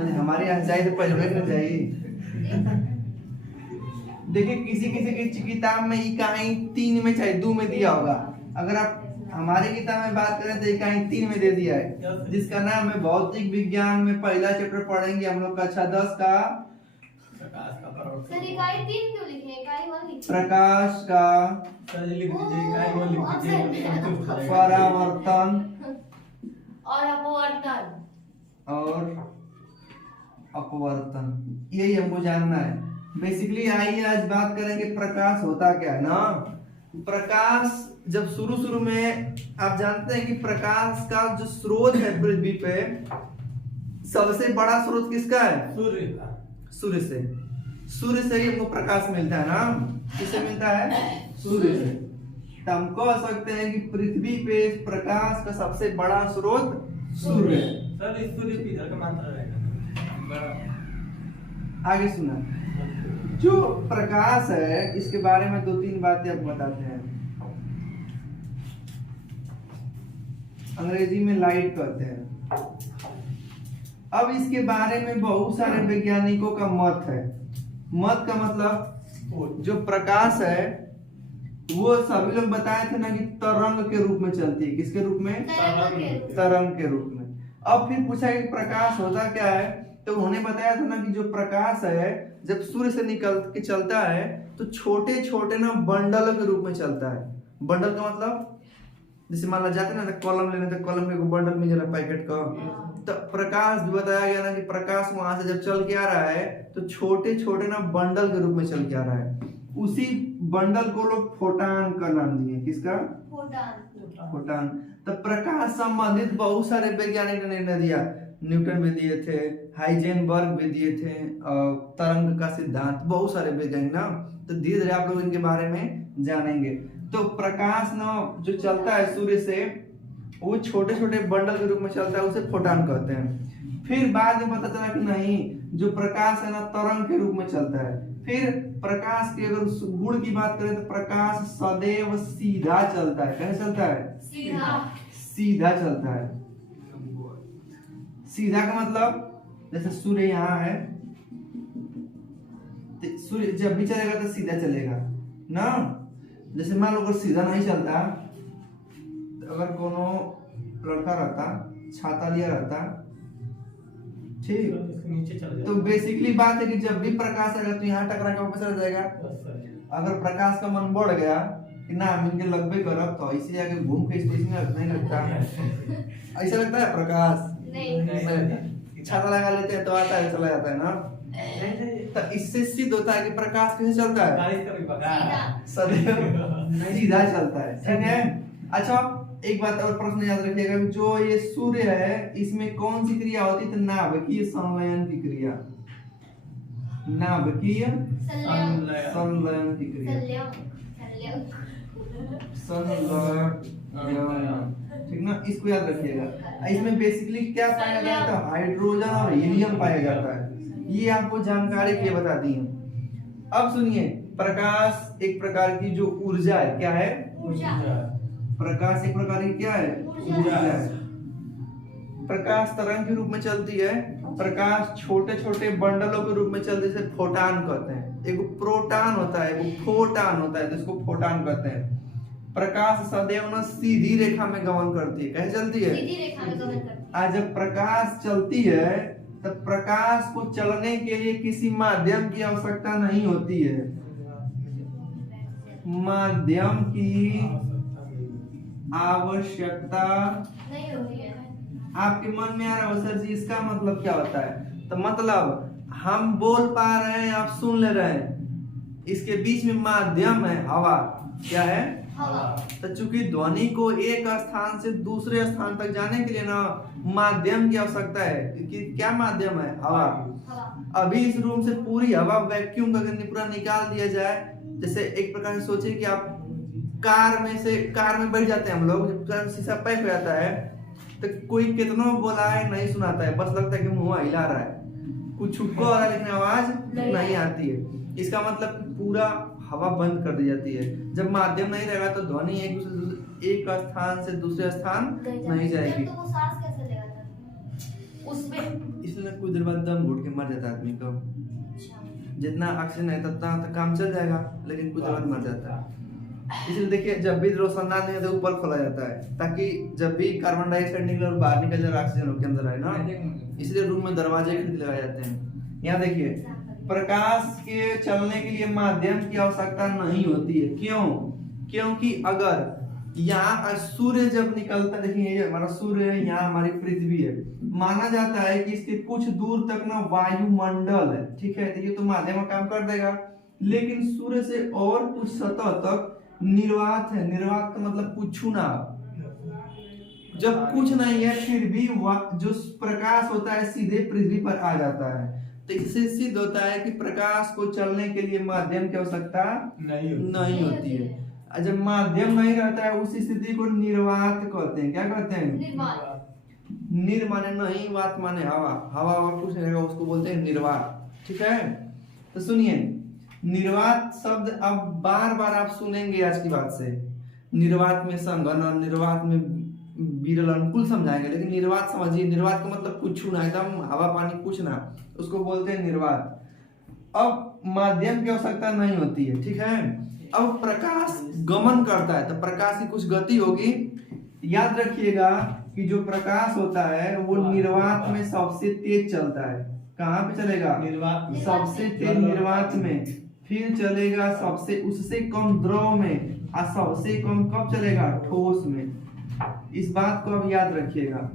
मैंने हमारे यहाँ जाए तो पहले न जाए। देखिए किसी किसी की किताब में इकाई 3 में चाहे 2 में दिया होगा, अगर आप हमारे किताब में बात करें तो इकाई 3 में दे दिया है, जिसका नाम है भौतिक विज्ञान में पहला चैप्टर पढ़ेंगे हम लोग कक्षा 10 का सर इकाई 3 क्यों लिखे, इकाई 1 लिखे? प्रकाश का सर लिख दीजिए, इकाई 1 लिख दीजिए। परावर्तन और अपवर्तन यही हमको जानना है बेसिकली। आइए आज बात करेंगे प्रकाश होता क्या है ना। प्रकाश जब शुरू में आप जानते हैं कि प्रकाश का जो स्रोत है पृथ्वी पे सबसे बड़ा स्रोत किसका है? सूर्य से। सूर्य से ही हमको प्रकाश मिलता है ना। किससे मिलता है? सूर्य से। तो हम कह सकते हैं कि पृथ्वी पे प्रकाश का सबसे बड़ा स्रोत सूर्य है। सर इस सूर्य की इधर का मात्रा रहेगा। आगे सुना, जो प्रकाश है इसके बारे में 2-3 बातें आपको बताते हैं। अंग्रेजी में लाइट कहते हैं। अब इसके बारे में बहुत सारे वैज्ञानिकों का मत है। मत का मतलब जो प्रकाश है वो सभी लोग बताए थे ना कि तरंग के रूप में चलती है। किसके रूप में? तरंग के रूप में। अब फिर पूछा कि प्रकाश होता क्या है, तो उन्होंने बताया था ना कि जो प्रकाश है जब सूर्य से निकल के चलता है तो छोटे छोटे ना बंडल के रूप में चलता है। बंडल का मतलब जैसे मान ला जाते ना कॉलम लेने तो कॉलम के बंडल में जला पैकेट का, तो प्रकाश भी बताया गया ना कि प्रकाश वहां से जब चल के आ रहा है तो छोटे छोटे ना बंडल के रूप में चल के आ रहा है। उसी बंडल को लोग फोटान का नाम दिए। किसका? फोटान। तो प्रकाश संबंधित बहुत सारे वैज्ञानिक ने निर्णय दिया। न्यूटन भी दिए थे, हाइजेनबर्ग भी दिए थे, तरंग का सिद्धांत, बहुत सारे वैज्ञानिक ना। तो धीरे धीरे आप लोग इनके बारे में जानेंगे। तो प्रकाश ना जो चलता है सूर्य से वो छोटे छोटे बंडल के रूप में चलता है, उसे फोटान कहते हैं। फिर बाद में पता चला कि नहीं, जो प्रकाश है ना तरंग के रूप में चलता है। फिर प्रकाश की अगर गुण की बात करें तो प्रकाश सदैव सीधा चलता है। कैसे चलता है? सीधा चलता है। सीधा का मतलब जैसे सूर्य यहाँ है, तो सूर्य जब भी चलेगा तो सीधा चलेगा ना। जैसे मान लो अगर सीधा नहीं चलता, तो अगर कोनो लड़का रहता छाता लिया रहता, ठीक, नीचे चल जाएगा। तो बेसिकली बात है कि जब भी प्रकाश आएगा तो यहाँ टकरा के वापस आ जाएगा। अगर प्रकाश का मन बढ़ गया कि ना हम इनके लगभग करब तो ऐसे जाके घूम के स्टेशन में नहीं लगता। ऐसा लगता है प्रकाश नहीं। छाता लगा लेते हैं तो आता है, चला जाता है ना। तो इससे सिद्ध होता है कि प्रकाश कैसे चलता है? सदैव सीधा चलता है। ठीक है। अच्छा एक बात और प्रश्न याद रखिएगा, जो ये सूर्य है इसमें कौन सी क्रिया होती है? तो नाभिकीय संलयन की क्रिया। नाभिकीय संलयन की क्रिया। संलयन, ठीक ना, इसको याद रखिएगा। इसमें बेसिकली क्या पाया जाता है? तो हाइड्रोजन और हीलियम पाया जाता है। ये आपको जानकारी के लिए बता दी है। अब सुनिए, प्रकाश एक प्रकार की जो ऊर्जा है, क्या है? प्रकाश एक प्रकार की क्या है? ऊर्जा है। प्रकाश तरंग के रूप में चलती है। प्रकाश छोटे छोटे बंडलों के रूप में चलते है, फोटान कहते हैं। एक प्रोटॉन होता है, एक फोटान होता है, तो इसको फोटान कहते हैं। प्रकाश सदैव ना सीधी रेखा में गमन करती है। कैसे चलती है? सीधी रेखा में गमन करती है। आज जब प्रकाश चलती है तब प्रकाश को चलने के लिए किसी माध्यम की आवश्यकता नहीं होती है। माध्यम की आवश्यकता नहीं होती है। आपके मन में आ रहा है सर जी इसका मतलब क्या होता है? तो मतलब हम बोल पा रहे हैं, आप सुन ले रहे हैं, इसके बीच में माध्यम है, हवा। क्या है? हवा। तो चूंकि ध्वनि को एक स्थान से दूसरे स्थान तक जाने के लिए ना माध्यम की आवश्यकता है। कि क्या माध्यम है? हवा। अभी इस रूम से पूरी हवा वैक्यूम करके पूरा निकाल दिया जाए, जैसे एक प्रकार से सोचिए कि आप कार में बैठ जाते हैं हम लोग, जब शीशा पैक हो जाता है तो कोई कितना बोलाए नहीं सुनाता है, बस लगता है कि मुंह हिला रहा है, कुछ छुपका हो रहा है लेकिन आवाज नहीं आती है। इसका मतलब पूरा हवा बंद कर दी जाती है। जब माध्यम नहीं रहेगा तो ध्वनि एक स्थान से दूसरे स्थान नहीं जाएगी। तो वो सांस कैसे लेगा उसमें? इसलिए कुछ देर बाद दम घुट के मर जाता है आदमी को। जितना ऑक्सीजन है उतना तो काम चल जाएगा, लेकिन कुछ देर बाद मर जाता है। इसलिए देखिए जब भी रोशनदान नहीं है तो ऊपर खोला जाता है, ताकि जब भी कार्बन डाइऑक्साइड निकले और बाहर निकल जाए ऑक्सीजन के अंदर आए ना, इसलिए रूम में दरवाजे खिड़की लगाए जाते हैं। यहाँ देखिए प्रकाश के चलने के लिए माध्यम की आवश्यकता नहीं होती है। क्यों? क्योंकि अगर यहाँ सूर्य जब निकलता है, देखिए ये हमारा सूर्य है, यहाँ हमारी पृथ्वी है, माना जाता है कि इसके कुछ दूर तक ना वायुमंडल है, ठीक है, तो ये तो माध्यम में काम कर देगा। लेकिन सूर्य से और कुछ सतह तक निर्वात है। निर्वात का मतलब कुछ ना, जब कुछ नहीं है फिर भी जो प्रकाश होता है सीधे पृथ्वी पर आ जाता है। तो इससे सिद्ध होता है कि प्रकाश को चलने के लिए माध्यम की आवश्यकता नहीं होती है। जब माध्यम नहीं रहता है उस स्थिति को निर्वात कहते हैं। क्या कहते हैं? निर माने नहीं, वात माने हवा, हवा कुछ नहीं रहेगा, उसको बोलते हैं निर्वात। ठीक है, तो सुनिए निर्वात शब्द अब बार बार आप सुनेंगे आज की बात से। निर्वात में संघनन, निर्वात में विरलन कुल समझाएंगे, लेकिन निर्वात समझिए, निर्वात का मतलब कुछ ना, एकदम हवा पानी कुछ ना, उसको बोलते हैं निर्वात। अब माध्यम की आवश्यकता नहीं होती है, ठीक है। अब प्रकाश गमन करता है तो प्रकाश की कुछ गति होगी। याद रखिएगा कि जो प्रकाश होता है वो निर्वात में सबसे तेज चलता है। कहाँ पे चलेगा? निर्वात में। सबसे तेज निर्वात में, फिर चलेगा सबसे उससे कम द्रव में, और सबसे कम कब चलेगा? ठोस में। इस बात को अब याद रखिएगा,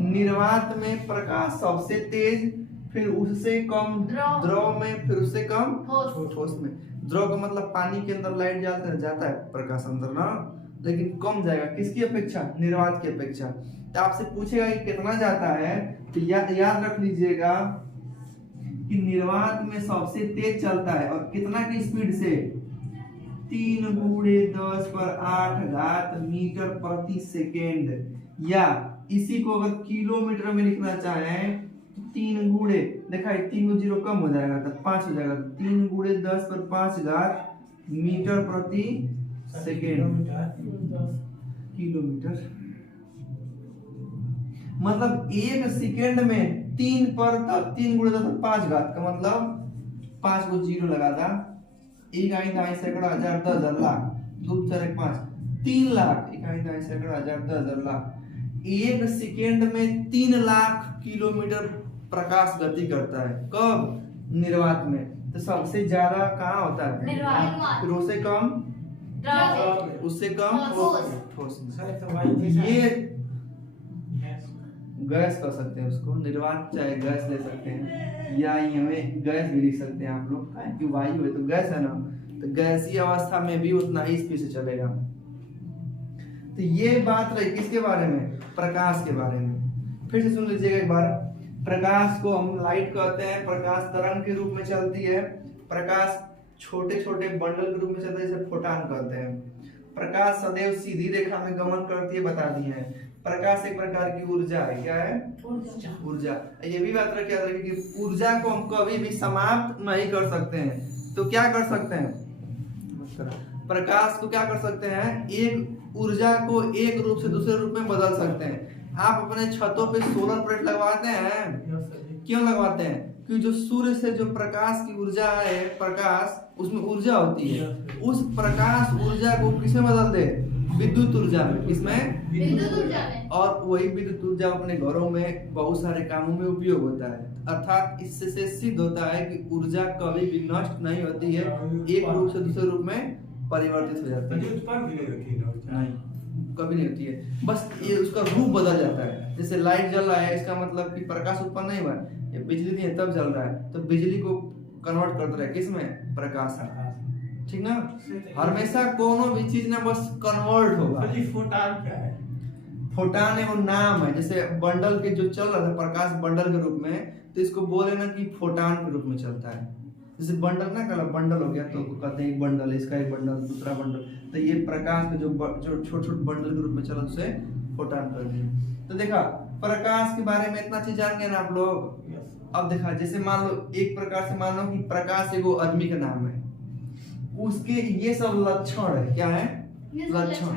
निर्वात में प्रकाश सबसे तेज, फिर उससे कम द्रव में, फिर उससे कम ठोस में। द्रव का मतलब पानी के अंदर लाइट जाता है प्रकाश अंदर ना, लेकिन कम जाएगा। किसकी अपेक्षा? निर्वात की अपेक्षा। तो आपसे पूछेगा कि कितना जाता है, तो याद रख लीजिएगा कि निर्वात में सबसे तेज चलता है, और कितना की स्पीड से? 3 × 10⁸ मीटर प्रति सेकेंड। या इसी को अगर किलोमीटर में लिखना चाहें, 3 गुणे, देखा 3 को 0 कम हो जाएगा तो 5 हो जाएगा, 3 × 10⁵ मीटर प्रति सेकेंड। किलोमीटर मतलब 1 सेकेंड में 3 पर 3 × 10⁵ का मतलब 5 को 0 लगा था, 1 × 10⁻, 1000, 10,000, लाख, 2 4 5 3 लाख, 1 × 10⁻, 1000, 10,000, लाख। 1 सेकेंड में 3 लाख किलोमीटर प्रकाश गति करता है। कब? निर्वात में। तो सबसे ज्यादा कहाँ होता है? फिर उससे कम, उससे कम ठोस में। ये गैस कर सकते हैं उसको, निर्वात चाहे गैस ले सकते हैं, या हमें गैस भी लिख सकते हैं आप लोग, क्योंकि वायु है तो गैस है ना, तो गैसीय अवस्था में भी उतना ही स्पीड से चलेगा। तो ये बात रही किसके बारे में? प्रकाश के बारे में। फिर से सुन लीजिएगा एक बार। प्रकाश को हम लाइट कहते हैं, प्रकाश तरंग के रूप में चलती है। प्रकाश छोटे छोटे बंडल के रूप में चलता है, जैसे फोटान कहते हैं। प्रकाश सदैव सीधी रेखा में गमन करती है, बता दिए हैं। प्रकाश एक प्रकार की ऊर्जा है। क्या है? ऊर्जा। ये भी बात याद रखिए कि ऊर्जा को हम कभी भी समाप्त नहीं कर सकते हैं। तो क्या कर सकते हैं? प्रकाश को क्या कर सकते हैं? एक ऊर्जा को एक रूप से दूसरे रूप में बदल सकते हैं। आप अपने छतों पे सोलर प्लेट लगवाते हैं, क्यों लगवाते हैं? कि जो सूर्य से जो प्रकाश की ऊर्जा है, प्रकाश उसमें ऊर्जा होती है, उस प्रकाश ऊर्जा को किसमें बदल दे? विद्युत ऊर्जा में। किसमें? विद्युत ऊर्जा में। और वही विद्युत ऊर्जा अपने घरों में बहुत सारे कामों में उपयोग होता है। अर्थात इससे से सिद्ध होता है कि ऊर्जा कभी भी नष्ट नहीं होती है, एक रूप से दूसरे रूप में परिवर्तित हो जाती है। नहीं, कभी नहीं होती है, बस ये उसका रूप बदल जाता है। जैसे लाइट जल रहा है, इसका मतलब कि प्रकाश उत्पन्न नहीं हुआ, ये बिजली नहीं है तब जल रहा है, तो बिजली को कन्वर्ट करता रहे किसमें? प्रकाश है, ठीक ना। हमेशा कोनो भी चीज ना बस कन्वर्ट होगा। फोटान क्या है? फोटान वो नाम है, जैसे बंडल के जो चल रहा था प्रकाश बंडल के रूप में, तो इसको बोले ना कि फोटान के रूप में चलता है। जैसे बंडल ना, कल बंडल हो गया तो कहते हैं एक बंडल, इसका एक बंडल, दूसरा बंडल, तो ये प्रकाश के जो छोटे छोटे बंडल के रूप में चला उसे फोटान कर दिया। तो देखा प्रकाश के बारे में इतना चीज जान गए ना आप लोग। अब देखा जैसे मान लो एक प्रकार से मान लो कि प्रकाश एगो आदमी का नाम है, उसके ये सब लक्षण है। क्या है? लक्षण।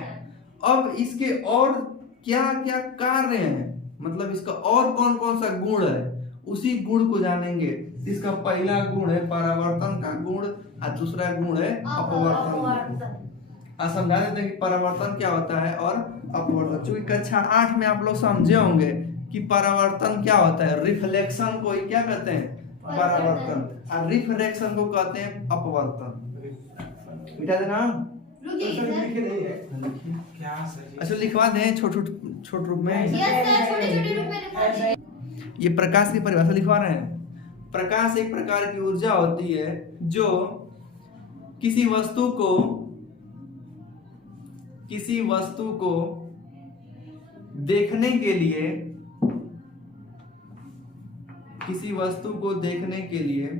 अब इसके और क्या क्या कार्य हैं, मतलब इसका और कौन कौन सा गुण है, उसी गुण को जानेंगे। इसका पहला गुण है परावर्तन का गुण और दूसरा गुण है अपवर्तन। समझा देते हैं कि परावर्तन क्या होता है और अपवर्तन। चूंकि कक्षा 8 में आप लोग समझे होंगे कि परावर्तन क्या होता है, रिफ्लेक्शन को ही क्या कहते हैं, परावर्तन, और रिफ्रैक्शन को कहते हैं अपवर्तन। मिटा देना। अच्छा लिखवा दें छोट रूप में। ये प्रकाश की परिभाषा लिखवा रहे हैं। प्रकाश एक प्रकार की ऊर्जा होती है जो किसी वस्तु को देखने के लिए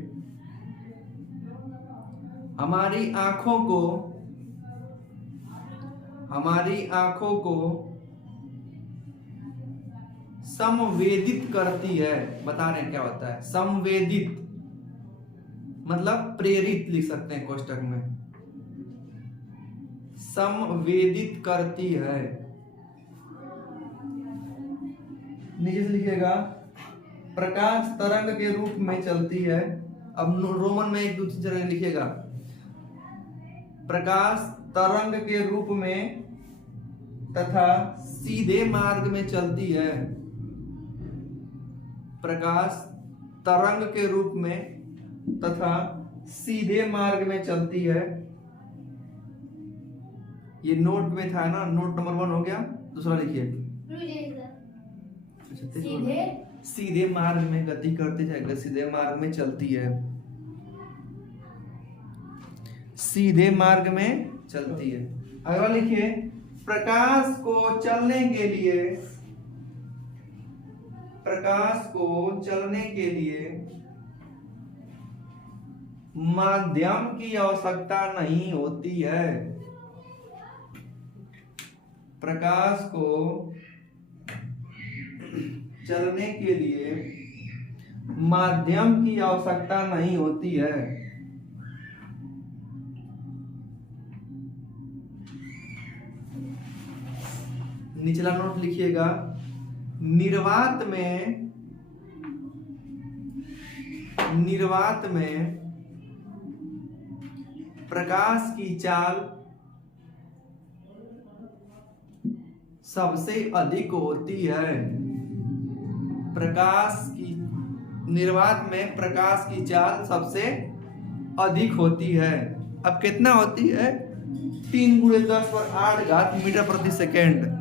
हमारी आंखों को संवेदित करती है। बता रहे हैं क्या होता है संवेदित, मतलब प्रेरित लिख सकते हैं कोष्टक में, संवेदित करती है। नीचे से लिखिएगा प्रकाश तरंग के रूप में चलती है। अब रोमन में एक दूसरी जगह लिखिएगा प्रकाश तरंग के रूप में तथा सीधे मार्ग में चलती है। प्रकाश तरंग के रूप में तथा सीधे मार्ग में चलती है। ये नोट में था ना, नोट नंबर 1 हो गया। दूसरा लिखिए सीधे मार्ग में गति करती जाएगा, सीधे मार्ग में चलती है, सीधे मार्ग में चलती है। अगला लिखिए प्रकाश को चलने के लिए माध्यम की आवश्यकता नहीं होती है। प्रकाश को चलने के लिए माध्यम की आवश्यकता नहीं होती है। निचला नोट लिखिएगा निर्वात में प्रकाश की चाल सबसे अधिक होती है। निर्वात में प्रकाश की चाल सबसे अधिक होती है। अब कितना होती है 3 × 10⁸ मीटर प्रति सेकेंड।